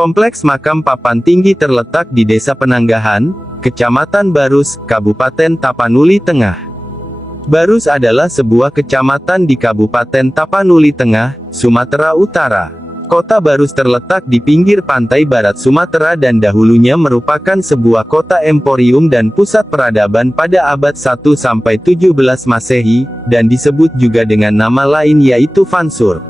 Kompleks makam Papan Tinggi terletak di Desa Penanggahan, Kecamatan Barus, Kabupaten Tapanuli Tengah. Barus adalah sebuah kecamatan di Kabupaten Tapanuli Tengah, Sumatera Utara. Kota Barus terletak di pinggir pantai barat Sumatera dan dahulunya merupakan sebuah kota emporium dan pusat peradaban pada abad 1–17 Masehi, dan disebut juga dengan nama lain yaitu Fansur.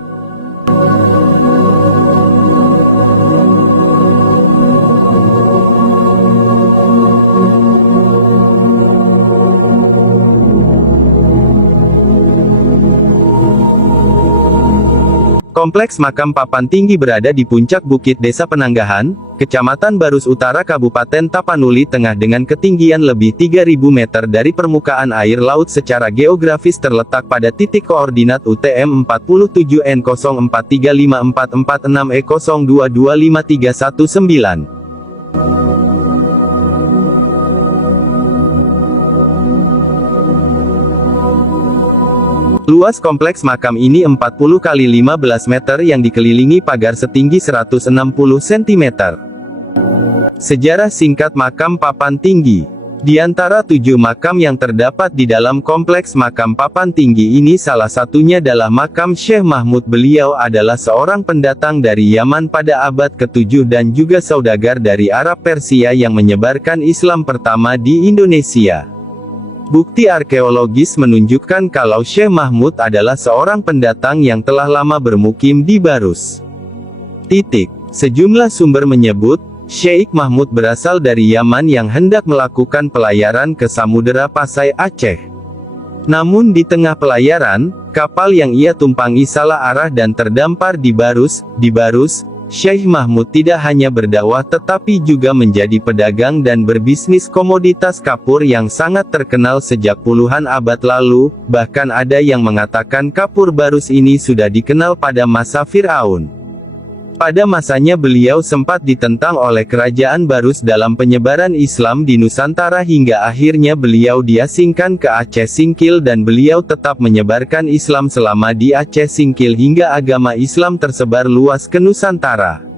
Kompleks makam Papan Tinggi berada di puncak bukit Desa Penanggahan, Kecamatan Barus Utara Kabupaten Tapanuli Tengah dengan ketinggian lebih 3.000 meter dari permukaan air laut. Secara geografis terletak pada titik koordinat UTM 47N04354446E02253119. Luas kompleks makam ini 40 x 15 meter yang dikelilingi pagar setinggi 160 cm. Sejarah singkat makam Papan Tinggi. Di antara 7 makam yang terdapat di dalam kompleks makam Papan Tinggi ini, salah satunya adalah makam Syekh Mahmud. Beliau adalah seorang pendatang dari Yaman pada abad ke-7 dan juga saudagar dari Arab Persia yang menyebarkan Islam pertama di Indonesia. Bukti arkeologis menunjukkan kalau Syekh Mahmud adalah seorang pendatang yang telah lama bermukim di Barus. Sejumlah sumber menyebut, Syekh Mahmud berasal dari Yaman yang hendak melakukan pelayaran ke Samudera Pasai Aceh. Namun di tengah pelayaran, kapal yang ia tumpangi salah arah dan terdampar di Barus. Syekh Mahmud tidak hanya berdakwah tetapi juga menjadi pedagang dan berbisnis komoditas kapur yang sangat terkenal sejak puluhan abad lalu. Bahkan ada yang mengatakan kapur Barus ini sudah dikenal pada masa Firaun. Pada masanya beliau sempat ditentang oleh kerajaan Barus dalam penyebaran Islam di Nusantara hingga akhirnya beliau diasingkan ke Aceh Singkil dan beliau tetap menyebarkan Islam selama di Aceh Singkil hingga agama Islam tersebar luas ke Nusantara.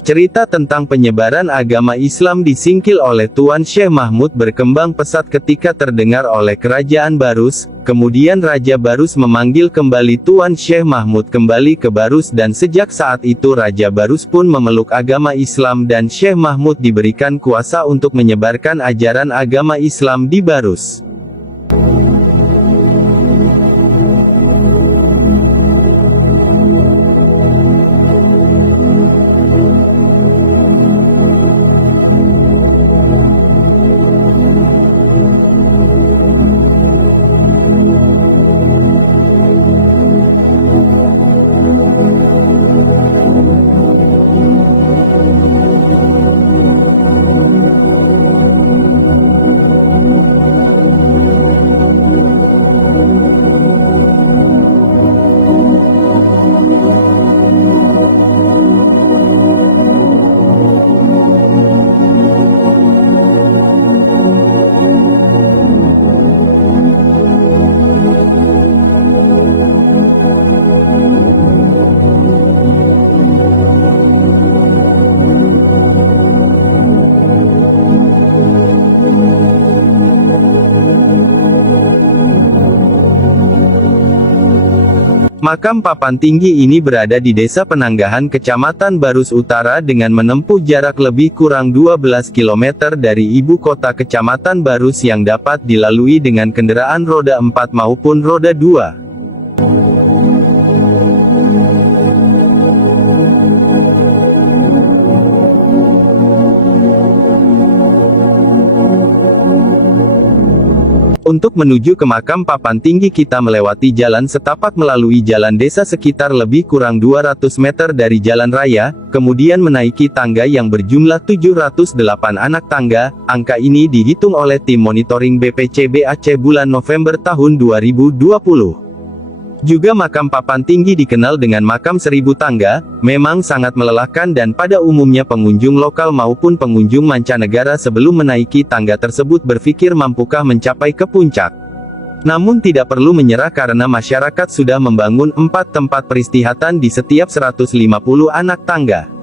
Cerita tentang penyebaran agama Islam di Singkil oleh Tuan Syekh Mahmud berkembang pesat ketika terdengar oleh kerajaan Barus. Kemudian Raja Barus memanggil kembali Tuan Syekh Mahmud kembali ke Barus dan sejak saat itu Raja Barus pun memeluk agama Islam dan Syekh Mahmud diberikan kuasa untuk menyebarkan ajaran agama Islam di Barus. Makam Papan Tinggi ini berada di Desa Penanggahan Kecamatan Barus Utara dengan menempuh jarak lebih kurang 12 km dari ibu kota Kecamatan Barus yang dapat dilalui dengan kendaraan roda 4 maupun roda 2. Untuk menuju ke makam Papan Tinggi kita melewati jalan setapak melalui jalan desa sekitar lebih kurang 200 meter dari jalan raya, kemudian menaiki tangga yang berjumlah 708 anak tangga. Angka ini dihitung oleh tim monitoring BPCB Aceh bulan November tahun 2020. Juga makam Papan Tinggi dikenal dengan makam 1000 tangga, memang sangat melelahkan dan pada umumnya pengunjung lokal maupun pengunjung mancanegara sebelum menaiki tangga tersebut berpikir mampukah mencapai ke puncak. Namun tidak perlu menyerah karena masyarakat sudah membangun 4 tempat peristirahatan di setiap 150 anak tangga.